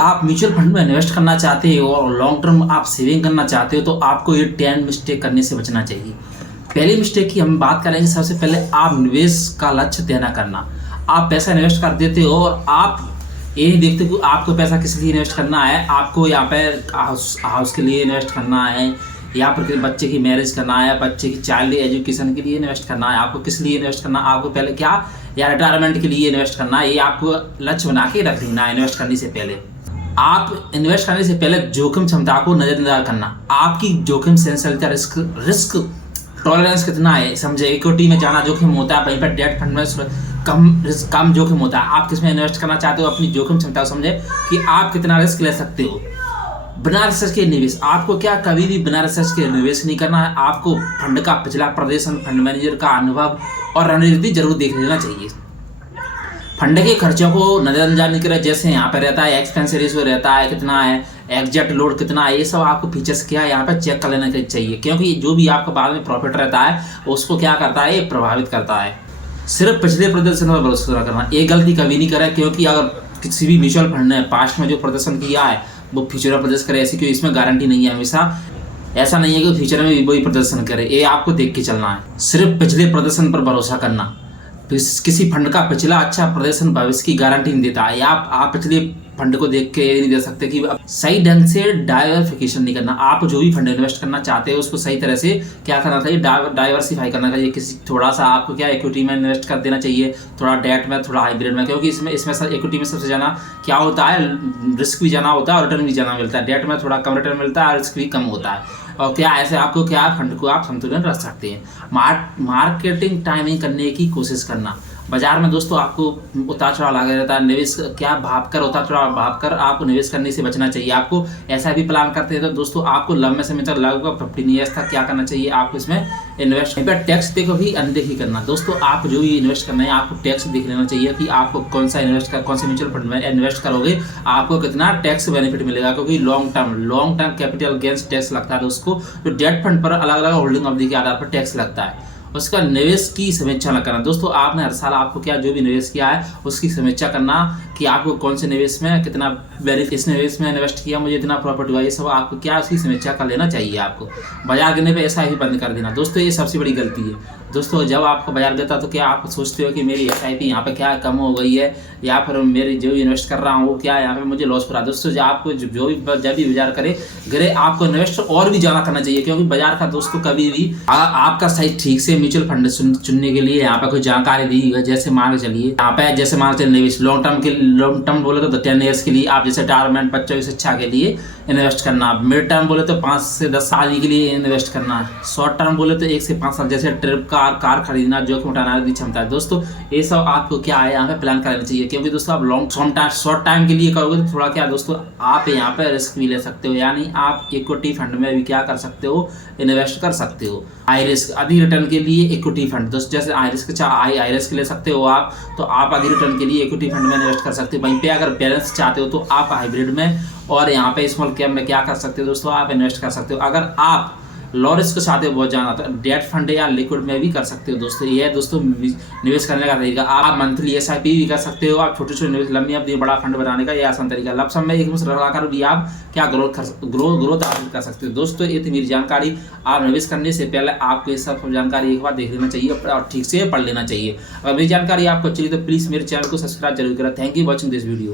आप mutual fund में invest करना चाहते हो और लॉन्ग टर्म आप सेविंग करना चाहते हो तो आपको ये 10 मिस्टेक करने से बचना चाहिए। पहली मिस्टेक की हम बात करेंगे, सबसे पहले आप निवेश का लक्ष्य तय न करना। आप पैसा इन्वेस्ट कर देते हो और आप ये नहीं देखते कि आपको पैसा किस लिए इन्वेस्ट करना है। आपको यहाँ पे हाउस के लिए इन्वेस्ट करना है, या फिर बच्चे की मैरिज करना है, बच्चे की चाइल्ड एजुकेशन के लिए इन्वेस्ट करना है। आपको किस लिए इन्वेस्ट करना है, आपको पहले क्या या रिटायरमेंट के लिए इन्वेस्ट करना है, ये आपको लक्ष्य बना के रख लेना है। इन्वेस्ट करने से पहले आप इन्वेस्ट करने से पहले जोखिम क्षमता को नजरअंदाज करना। आपकी जोखिम सहनशीलता रिस्क टॉलरेंस कितना है समझे। इक्विटी में जाना जोखिम होता है, वहीं पर डेट फंड में कम जोखिम होता है। आप किस में इन्वेस्ट करना चाहते हो, अपनी जोखिम क्षमता समझे कि आप कितना रिस्क ले सकते हो। बिना रिसर्च के निवेश, आपको क्या कभी भी बिना रिसर्च के निवेश नहीं करना है। आपको फंड का पिछला प्रदर्शन, फंड मैनेजर का अनुभव और रणनीति जरूर देख लेना चाहिए। फंड के खर्चों को नजरअंदाज नहीं करें। जैसे यहाँ पर रहता है एक्सपेंस रेशियो रहता है कितना है, एग्जैक्ट लोड कितना है, ये सब आपको फीचर्स क्या है यहाँ पर चेक कर लेना चाहिए, क्योंकि जो भी आपका बाद में प्रॉफिट रहता है उसको क्या करता है, ये प्रभावित करता है। सिर्फ पिछले प्रदर्शन पर भरोसा करना, ये गलती कभी नहीं करें, क्योंकि अगर किसी भी म्यूचुअल फंड ने पास्ट में जो प्रदर्शन किया है वो फ्यूचर में प्रदर्शन करे, ऐसी कोई इसमें गारंटी नहीं है। हमेशा ऐसा नहीं है कि फ्यूचर में भी वही प्रदर्शन करे, ये आपको देख के चलना है। सिर्फ पिछले प्रदर्शन पर भरोसा करना, किसी फंड का पिछला अच्छा प्रदर्शन भविष्य की गारंटी नहीं देता है। आप पिछले फंड को देख के ये नहीं दे सकते कि सही ढंग से डाइवर्सिफिकेशन नहीं करना। आप जो भी फंड इन्वेस्ट करना चाहते हो उसको सही तरह से क्या करना चाहिए, डाइवर्सिफाई करना चाहिए। किसी थोड़ा सा आपको क्या इक्विटी में इन्वेस्ट कर देना चाहिए, थोड़ा डेट में, थोड़ा हाइब्रिड में, क्योंकि इसमें इक्विटी में सबसे ज़्यादा क्या होता है, रिस्क भी जाना होता है और रिटर्न भी जाना मिलता है। डेट में थोड़ा कम रिटर्न मिलता है और रिस्क भी कम होता है। और क्या ऐसे आपको क्या फंड को आप संतुलन रख सकते हैं। मार्केटिंग टाइमिंग करने की कोशिश करना। बाजार में दोस्तों आपको उतार चढ़ाव लगा रहता है, निवेश क्या भागकर उतार चढ़ाव भागकर आपको निवेश करने से बचना चाहिए। आपको ऐसा भी प्लान करते हैं तो दोस्तों आपको लंबे समय तक लगभग 15 ईयर्स तक क्या करना चाहिए, आपको इसमें इन्वेस्ट टैक्स देखो भी अनदेखी करना। दोस्तों आप जो भी इन्वेस्ट करना है आपको टैक्स देख लेना चाहिए कि आपको कौन सा म्यूचुअल फंड में इन्वेस्ट करोगे आपको कितना टैक्स बेनिफिट मिलेगा, क्योंकि long term capital gains tax लगता है दोस्तों। जो डेट फंड पर अलग अलग होल्डिंग अवधि के आधार पर टैक्स लगता है। उसका निवेश की समीक्षा न करना। दोस्तों आपने हर साल आपको क्या जो भी निवेश किया है उसकी समीक्षा करना कि आपको कौन से निवेश में कितना बेनिफिट, इस निवेश में इन्वेस्ट किया मुझे इतना प्रॉफिट हुआ, ये सब आपको क्या उसकी समीक्षा कर लेना चाहिए। आपको बाजार गिरने पे ऐसा ही बंद कर देना। दोस्तों ये सबसे बड़ी गलती है। दोस्तों जब आपको बाजार गिरता तो क्या आप सोचते हो कि मेरी SIP यहाँ पे क्या कम हो गई है, या फिर मेरी जो इन्वेस्ट कर रहा हूँ वो क्या यहाँ पे मुझे लॉस हो रहा है। दोस्तों जब आपको जब भी बाजार गिरे आपको इन्वेस्ट और भी ज़्यादा करना चाहिए, क्योंकि बाजार का दोस्तों कभी भी आपका सही ठीक से म्यूचुअल फंड चुनने के लिए यहाँ पे कोई जानकारी दी है। जैसे मान के चलिए यहाँ पे जैसे मान के चलिए निवेश लॉन्ग टर्म बोले तो 10 ईयर्स के लिए आप जैसे रिटायरमेंट बच्चों की शिक्षा के लिए इन्वेस्ट करना। मिड टर्म बोले तो 5 से 10 साल के लिए इन्वेस्ट करना। शॉर्ट टर्म बोले तो 1 से 5 साल, जैसे ट्रिप कार खरीदना, जोखिम उठाना की क्षमता है। दोस्तों ये सब आपको क्या है यहाँ पे प्लान करना चाहिए, क्योंकि दोस्तों आप शॉर्ट टाइम के लिए करोगे तो थोड़ा क्या दोस्तों आप यहाँ पे रिस्क भी ले सकते हो, यानी आप इक्विटी फंड में भी क्या कर सकते हो, इन्वेस्ट कर सकते हो। हाई रिस्क अधिक रिटर्न के लिए इक्विटी फंड, दोस्तों जैसे हाई रिस्क ले सकते हो आप, तो आप अधिक रिटर्न के लिए इक्विटी फंड में इन्वेस्ट कर सकते हो। वहीं पे अगर बैलेंस चाहते हो तो आप हाइब्रिड में और यहाँ पे स्मॉल कैप में क्या कर सकते हो दोस्तों, आप इन्वेस्ट कर सकते हो। अगर आप लो रिस्क चाहते हो बहुत जाना तो डेट फंड या लिक्विड में भी कर सकते हो। दोस्तों ये है दोस्तों निवेश करने का तरीका। आप मंथली SIP भी कर सकते हो, आप छोटे छोटे निवेश लंबी अवधि बड़ा फंड बनाने का ये आसान तरीका। लमसम में एक लगाकर भी आप क्या ग्रोथ हासिल कर सकते हो। दोस्तों ये थी मेरी जानकारी। आप निवेश करने से पहले आपको ये सब जानकारी एक बार देख लेना चाहिए और ठीक से पढ़ लेना चाहिए। अगर मेरी जानकारी आपको अच्छी लगी तो प्लीज़ मेरे चैनल को सब्सक्राइब जरूर करें। Thank you watching this video.